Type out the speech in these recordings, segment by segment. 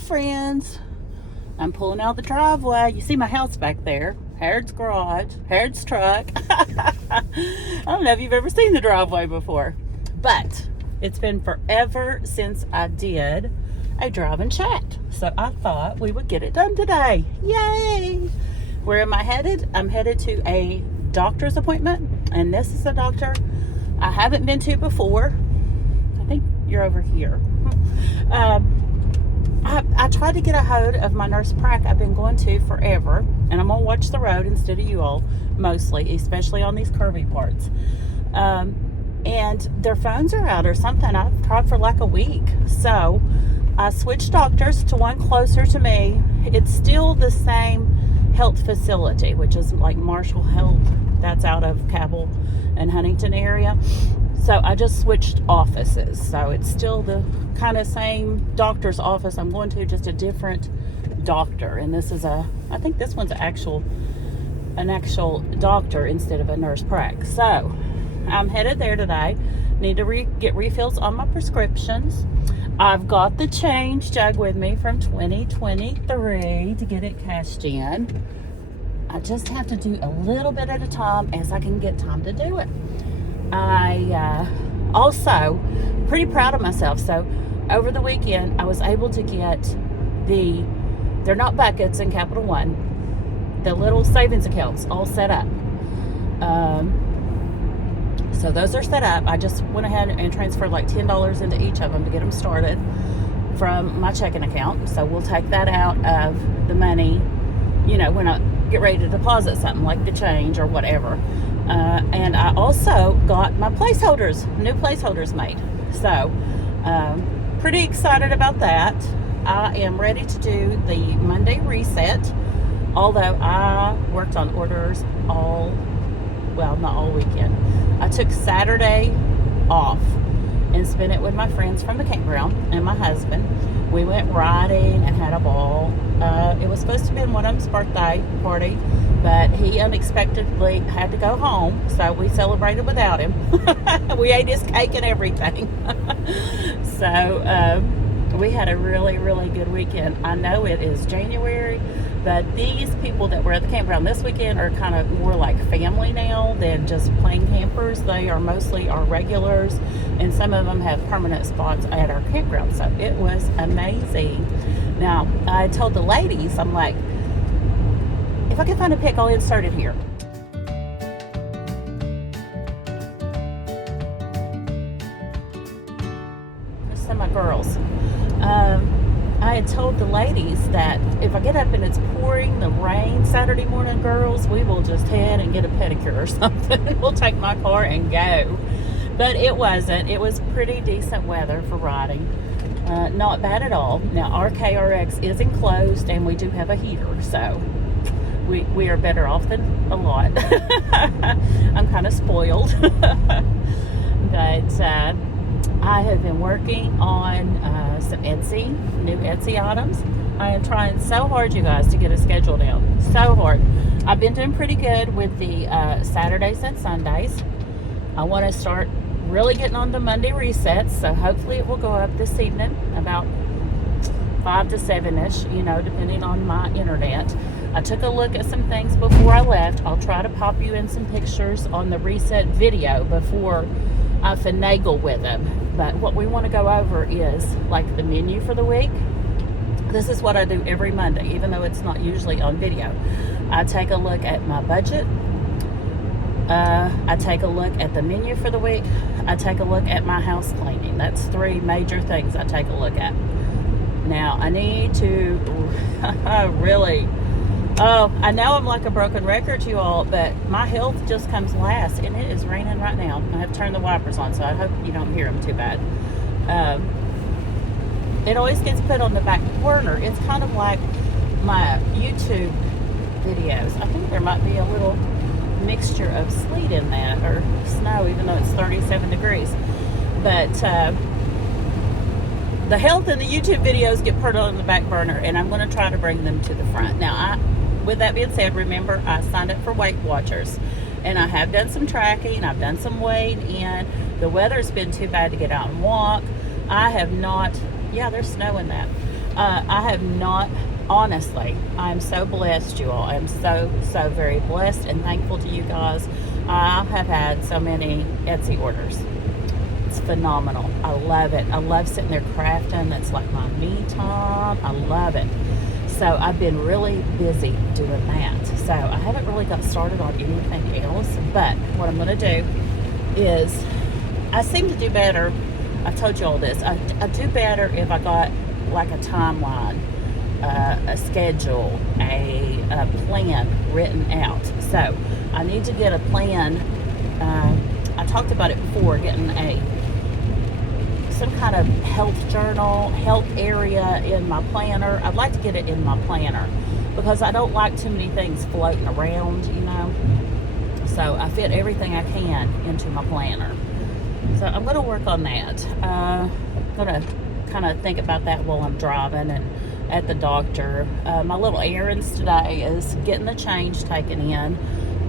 friends. I'm pulling out the driveway. You see my house back there. Harold's garage, Harold's truck. I don't know if you've ever seen the driveway before, but it's been forever since I did a drive and chat. So I thought we would get it done today. Yay! Where am I headed? I'm headed to a doctor's appointment, and this is a doctor I haven't been to before. I think you're over here. I tried to get a hold of my nurse prac I've been going to forever, and I'm going to watch the road instead of you all, mostly, especially on these curvy parts. And their phones are out or something. I've tried for like a week. So I switched doctors to one closer to me. It's still the same health facility, which is like Marshall Health. That's out of Cabell and Huntington area. So I just switched offices. So it's still the kind of same doctor's office I'm going to, just a different doctor. And this is I think this one's an actual doctor instead of a nurse prac. So I'm headed there today. Need to get refills on my prescriptions. I've got the change jug with me from 2023 to get it cashed in. I just have to do a little bit at a time as I can get time to do it. I also pretty proud of myself. So over the weekend, I was able to get they're not buckets in Capital One, the little savings accounts all set up. So those are set up. I just went ahead and transferred like $10 into each of them to get them started from my checking account. So we'll take that out of the money, when I get ready to deposit something like the change or whatever. And I also got my new placeholders made. So pretty excited about that. I am ready to do the Monday reset, although I worked on orders not all weekend. I took Saturday off and spent it with my friends from the campground and my husband. We went riding and had a ball. It was supposed to be one of them's birthday party, but he unexpectedly had to go home, so we celebrated without him. We ate his cake and everything. So we had a really, really good weekend. I know it is January, but these people that were at the campground this weekend are kind of more like family now than just plain campers. They are mostly our regulars, and some of them have permanent spots at our campground. So it was amazing. Now, I told the ladies, I'm like, if I can find a pic, I'll insert it here. Some of my girls. I had told the ladies that if I get up and it's pouring the rain Saturday morning, girls, we will just head and get a pedicure or something. We'll take my car and go. But it wasn't. It was pretty decent weather for riding. Not bad at all. Now, our KRX is enclosed and we do have a heater, so we are better off than a lot. I'm kind of spoiled. But I have been working on some new Etsy items. I am trying so hard, you guys, to get a schedule down. So hard. I've been doing pretty good with the Saturdays and Sundays. I want to start really getting on the Monday resets, so hopefully it will go up this evening about 5 to 7-ish, depending on my internet. I took a look at some things before I left. I'll try to pop you in some pictures on the reset video before I finagle with them. But what we want to go over is like the menu for the week. This is what I do every Monday, even though it's not usually on video. I take a look at my budget. I take a look at the menu for the week. I take a look at my house cleaning. That's 3 major things I take a look at. Now, I need to really... Oh, I know I'm like a broken record, you all, but my health just comes last, and it is raining right now. I have turned the wipers on, so I hope you don't hear them too bad. It always gets put on the back burner. It's kind of like my YouTube videos. I think there might be a little mixture of sleet in that, or snow, even though it's 37 degrees. But the health and the YouTube videos get put on the back burner, and I'm going to try to bring them to the front. Now, with that being said, remember, I signed up for Weight Watchers, and I have done some tracking. I've done some weighing in. The weather's been too bad to get out and walk. I have not, yeah, there's snow in that. I have not, honestly, I'm so blessed, you all. I'm so, so very blessed and thankful to you guys. I have had so many Etsy orders. It's phenomenal. I love it. I love sitting there crafting. It's like my me time. I love it. So I've been really busy doing that. So I haven't really got started on anything else. But what I'm going to do is, I seem to do better. I've told you all this. I do better if I got like a timeline, a schedule, a plan written out. So I need to get a plan. I talked about it before, getting some kind of health journal, health area in my planner. I'd like to get it in my planner because I don't like too many things floating around, you know. So I fit everything I can into my planner. So I'm going to work on that. I'm going to kind of think about that while I'm driving and at the doctor. My little errands today is getting the change taken in.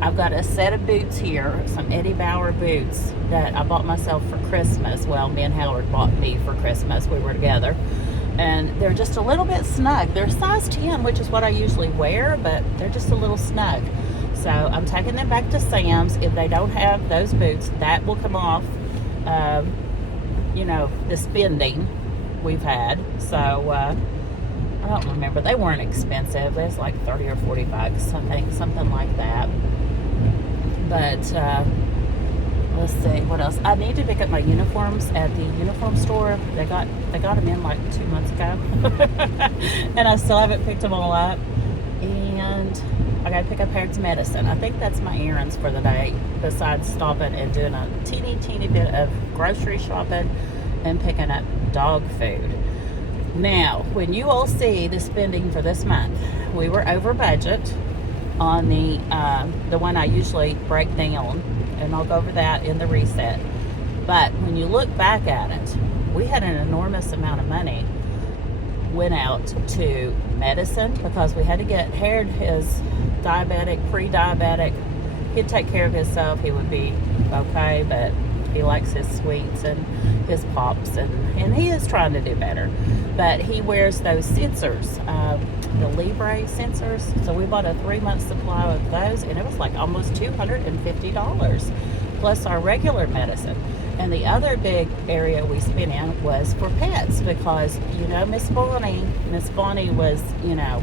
I've got a set of boots here, some Eddie Bauer boots that I bought myself for Christmas. Well, me and Howard bought me for Christmas. We were together. And they're just a little bit snug. They're size 10, which is what I usually wear, but they're just a little snug. So I'm taking them back to Sam's. If they don't have those boots, that will come off, you know, the spending we've had. So I don't remember. They weren't expensive. It was like 30 or 40 bucks, I think, something like that. But let's see what else. I need to pick up my uniforms at the uniform store. They got them in like 2 months ago, and I still haven't picked them all up. And I got to pick up Harrod's medicine. I think that's my errands for the day. Besides stopping and doing a teeny bit of grocery shopping and picking up dog food. Now, when you all see the spending for this month, we were over budget on the one I usually break down, and I'll go over that in the reset. But when you look back at it, we had an enormous amount of money went out to medicine because we had to get Harrod his diabetic, pre-diabetic. He'd take care of himself. He would be okay, but he likes his sweets and his pops, and he is trying to do better. But he wears those sensors, the Libre sensors. So we bought a 3-month supply of those, and it was like almost $250 plus our regular medicine. And the other big area we spent in was for pets because, you know, Miss Bonnie was, you know,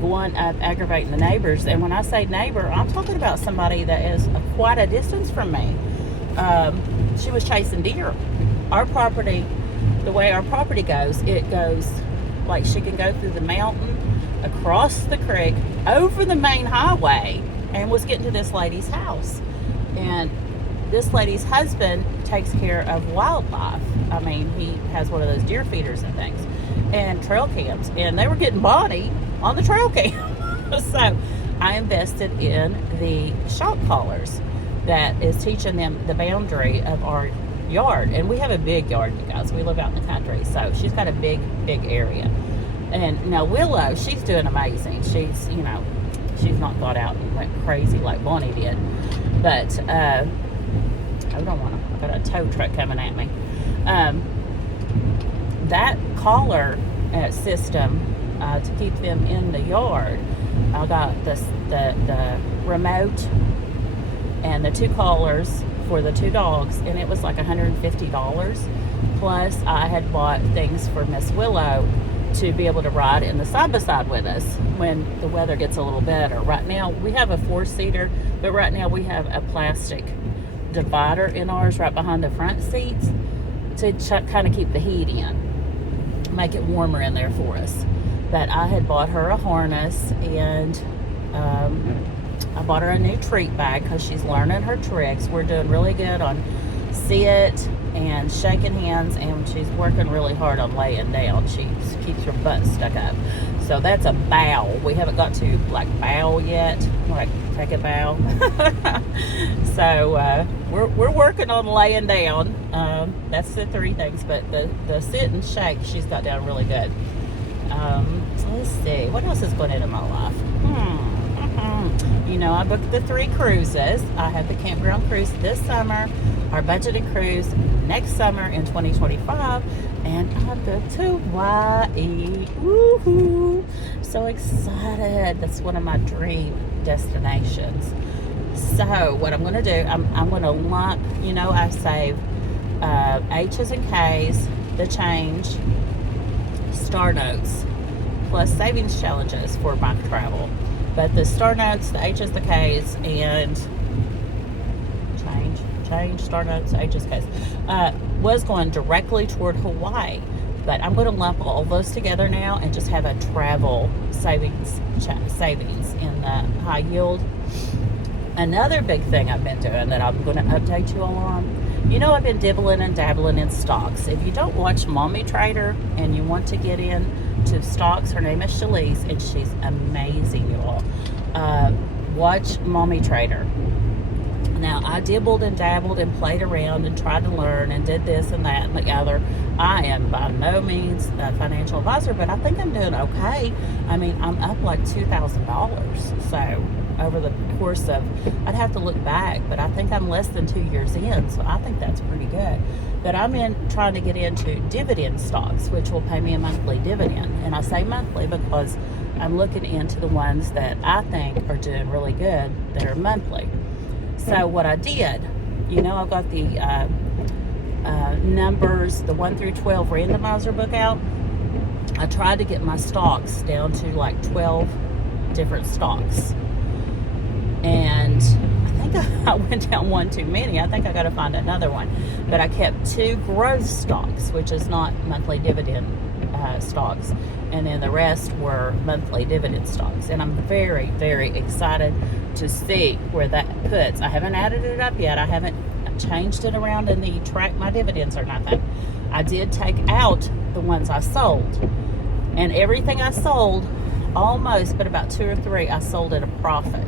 going up aggravating the neighbors. And when I say neighbor, I'm talking about somebody that is quite a distance from me. She was chasing deer. Our property, the way our property goes, it goes like she can go through the mountain, across the creek, over the main highway, and was getting to this lady's house. And this lady's husband takes care of wildlife. I mean, he has one of those deer feeders and things, and trail cams. And they were getting Bonnie on the trail cam. So I invested in the shock collars that is teaching them the boundary of our yard. And we have a big yard, you guys. We live out in the country, so she's got a big area. And now Willow, she's doing amazing. She's, you know, she's not got out and went crazy like Bonnie did. But hold on, I've got a tow truck coming at me. That collar system to keep them in the yard, I got the remote and the 2 collars for the 2 dogs, and it was like $150. Plus I had bought things for Miss Willow to be able to ride in the side-by-side with us when the weather gets a little better. Right now we have a 4-seater, but right now we have a plastic divider in ours right behind the front seats to kind of keep the heat in, make it warmer in there for us. But I had bought her a harness, and I bought her a new treat bag because she's learning her tricks. We're doing really good on sit and shaking hands, and she's working really hard on laying down. She keeps her butt stuck up. So that's a bow. We haven't got to like bow yet, like take a bow. So we're working on laying down. That's the 3 things, but the sit and shake she's got down really good. Let's see, what else is going into my life? You know, I booked the 3 cruises. I have the campground cruise this summer, our budgeted cruise next summer in 2025, and I booked Hawaii. Woohoo! So excited. That's one of my dream destinations. So what I'm going to do, I'm going to lump, you know, I save H's and K's, the change, star notes, plus savings challenges for my travel. But the star notes, the H's, the K's, and change, star notes, H's, K's, was going directly toward Hawaii. But I'm going to lump all those together now and just have a travel savings in the high yield. Another big thing I've been doing that I'm going to update you all on, you know, I've been dibbling and dabbling in stocks. If you don't watch Mommy Trader and you want to get into stocks, her name is Shalise, and she's amazing, you all. Watch Mommy Trader. Now, I dibbled and dabbled and played around and tried to learn and did this and that and the other. I am by no means a financial advisor, but I think I'm doing okay. I mean, I'm up like $2,000. So over the course of, I'd have to look back, but I think I'm less than 2 years in, so I think that's pretty good. But I'm trying to get into dividend stocks, which will pay me a monthly dividend. And I say monthly because I'm looking into the ones that I think are doing really good that are monthly. So what I did, you know, I've got the numbers, the 1 through 12 randomizer book out. I tried to get my stocks down to like 12 different stocks. And I think I went down one too many. I think I got to find another one. But I kept 2 growth stocks, which is not monthly dividend stocks. And then the rest were monthly dividend stocks. And I'm very, very excited to see where that puts. I haven't added it up yet. I haven't changed it around in the track my dividends or nothing. I did take out the ones I sold. And everything I sold, almost, but about 2 or 3, I sold at a profit.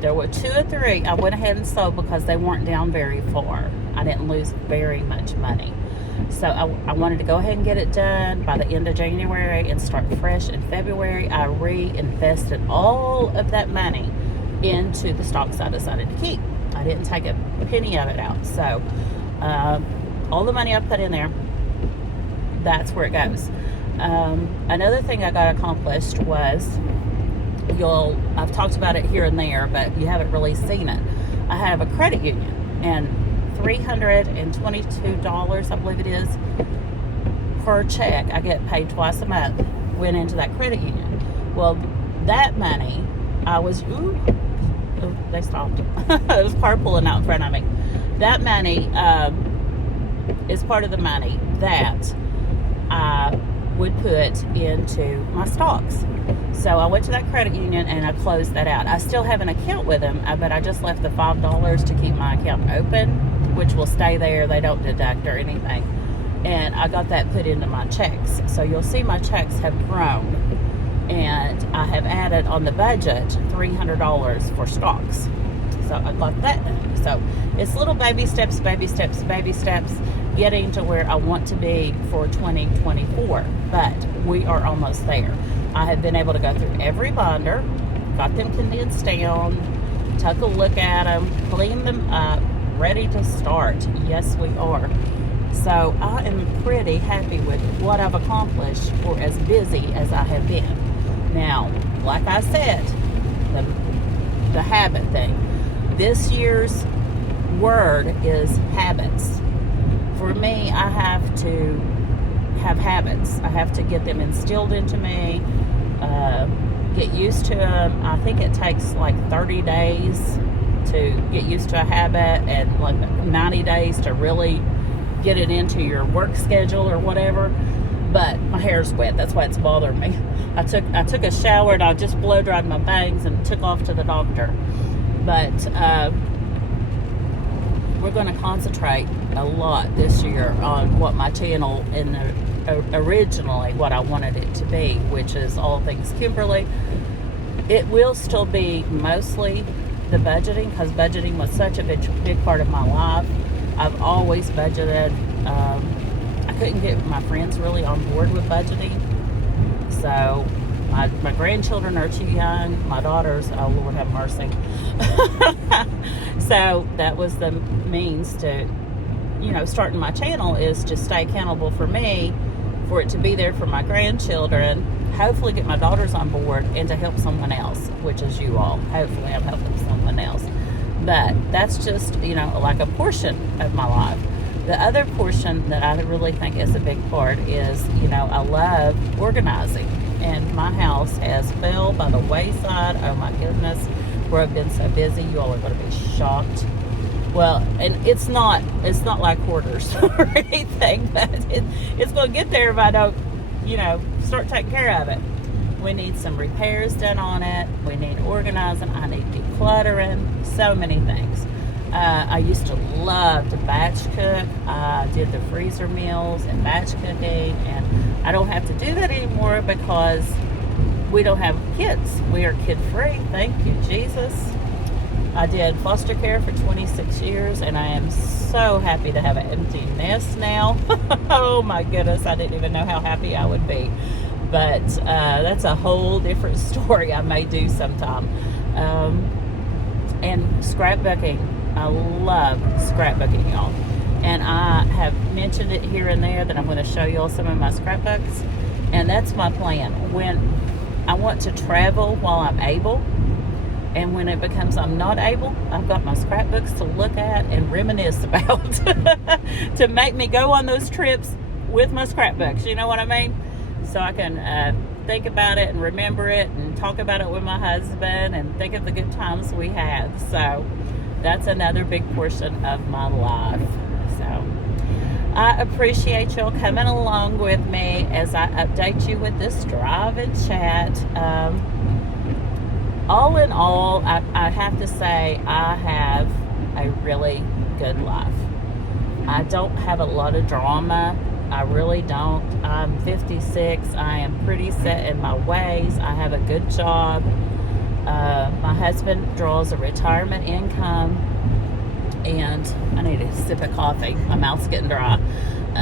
There were 2 or 3 I went ahead and sold because they weren't down very far. I didn't lose very much money. So I wanted to go ahead and get it done by the end of January and start fresh in February. I reinvested all of that money into the stocks I decided to keep. I didn't take a penny of it out. So all the money I put in there, that's where it goes. Another thing I got accomplished was, I've talked about it here and there, but you haven't really seen it. I have a credit union, and $322, I believe it is, per check I get paid twice a month went into that credit union. Well, that money, they stopped. It was car pulling out in front of me. That money is part of the money that I would put into my stocks. So I went to that credit union and I closed that out. I still have an account with them, but I just left the $5 to keep my account open, which will stay there. They don't deduct or anything. And I got that put into my checks. So you'll see my checks have grown. And I have added on the budget $300 for stocks. So I got that. So it's little baby steps, getting to where I want to be for 2024. But we are almost there. I have been able to go through every binder, got them condensed down, took a look at them, cleaned them up, ready to start. Yes, we are. So I am pretty happy with what I've accomplished for as busy as I have been. Now, like I said, the habit thing. This year's word is habits. For me, I have to have habits. I have to get them instilled into me, get used to them. I think it takes like 30 days to get used to a habit and like 90 days to really get it into your work schedule or whatever. But my hair's wet. That's why it's bothering me. I took a shower and I just blow dried my bangs and took off to the doctor. But we're going to concentrate a lot this year on what my channel originally what I wanted it to be, which is all things Kimberly. It will still be mostly the budgeting, because budgeting was such a big part of my life. I've always budgeted. I couldn't get my friends really on board with budgeting, so My grandchildren are too young. My daughters, oh Lord have mercy. So that was the means to, starting my channel, is to stay accountable for me, for it to be there for my grandchildren, hopefully get my daughters on board, and to help someone else, which is you all. Hopefully I'm helping someone else. But that's just, like a portion of my life. The other portion that I really think is a big part is, I love organizing. And my house has fell by the wayside. Oh my goodness, where I've been so busy. You all are going to be shocked. Well, and it's not like hoarders or anything, but it's going to get there if I don't, start taking care of it. We need some repairs done on it. We need organizing. I need decluttering. So many things. I used to love to batch cook. I did the freezer meals and batch cooking, and I don't have to do that anymore because we don't have kids. We are kid free. Thank you, Jesus. I did foster care for 26 years, and I am so happy to have an empty nest now. Oh my goodness, I didn't even know how happy I would be. But that's a whole different story I may do sometime. And scrapbooking. I love scrapbooking, y'all. And I have mentioned it here and there that I'm going to show y'all some of my scrapbooks. And that's my plan. When I want to travel while I'm able, and when it becomes I'm not able, I've got my scrapbooks to look at and reminisce about to make me go on those trips with my scrapbooks. You know what I mean? So I can think about it and remember it and talk about it with my husband and think of the good times we had. So that's another big portion of my life. So I appreciate y'all coming along with me as I update you with this drive and chat. All in all, I have to say I have a really good life. I don't have a lot of drama. I really don't. I'm 56. I am pretty set in my ways. I have a good job. My husband draws a retirement income, and I need a sip of coffee. My mouth's getting dry.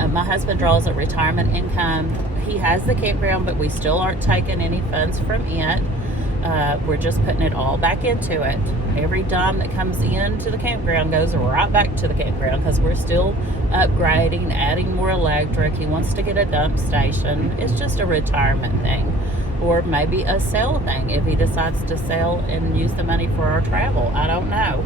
My husband draws a retirement income. He has the campground, but we still aren't taking any funds from it. We're just putting it all back into it. Every dime that comes into the campground goes right back to the campground because we're still upgrading, adding more electric. He wants to get a dump station. It's just a retirement thing. Or maybe a sell thing if he decides to sell and use the money for our travel. I don't know.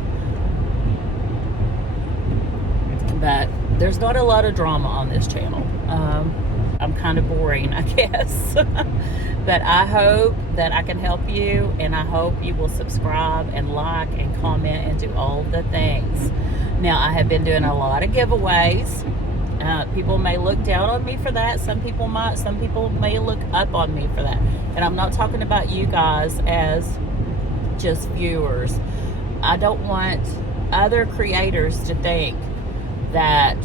But there's not a lot of drama on this channel. I'm kind of boring, I guess. But I hope that I can help you, and I hope you will subscribe and like and comment and do all the things. Now, I have been doing a lot of giveaways. People may look down on me for that. Some people might. Some people may look up on me for that. And I'm not talking about you guys as just viewers. I don't want other creators to think that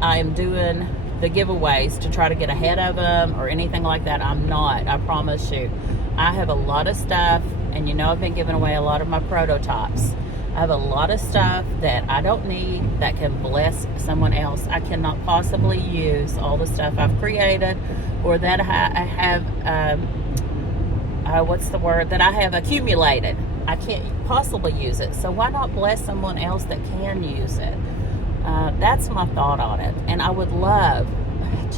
I am doing the giveaways to try to get ahead of them or anything like that. I'm not. I promise you. I have a lot of stuff, and I've been giving away a lot of my prototypes. I have a lot of stuff that I don't need that can bless someone else. I cannot possibly use all the stuff I've created or that I have, that I have accumulated. I can't possibly use it. So why not bless someone else that can use it? That's my thought on it. And I would love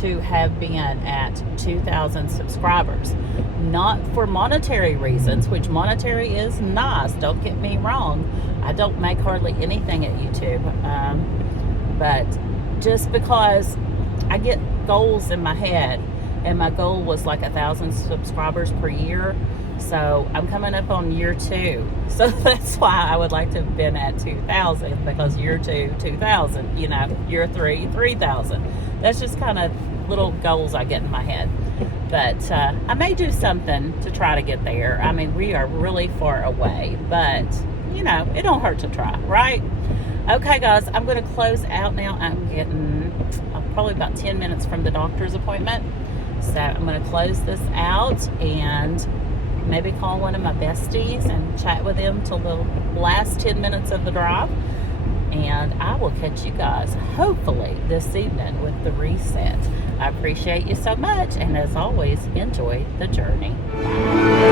to have been at 2,000 subscribers. Not for monetary reasons, which monetary is nice, don't get me wrong. I don't make hardly anything at YouTube. But just because I get goals in my head, and my goal was like 1,000 subscribers per year. So I'm coming up on year 2. So that's why I would like to have been at 2,000, because year 2, 2,000, year 3, 3,000. That's just kind of little goals I get in my head. But I may do something to try to get there. I mean, we are really far away, but it don't hurt to try, right? Okay, guys, I'm going to close out now. I'm getting probably about 10 minutes from the doctor's appointment. So I'm going to close this out and maybe call one of my besties and chat with them till the last 10 minutes of the drive. And I will catch you guys hopefully this evening with the reset. I appreciate you so much, and as always, enjoy the journey. Bye.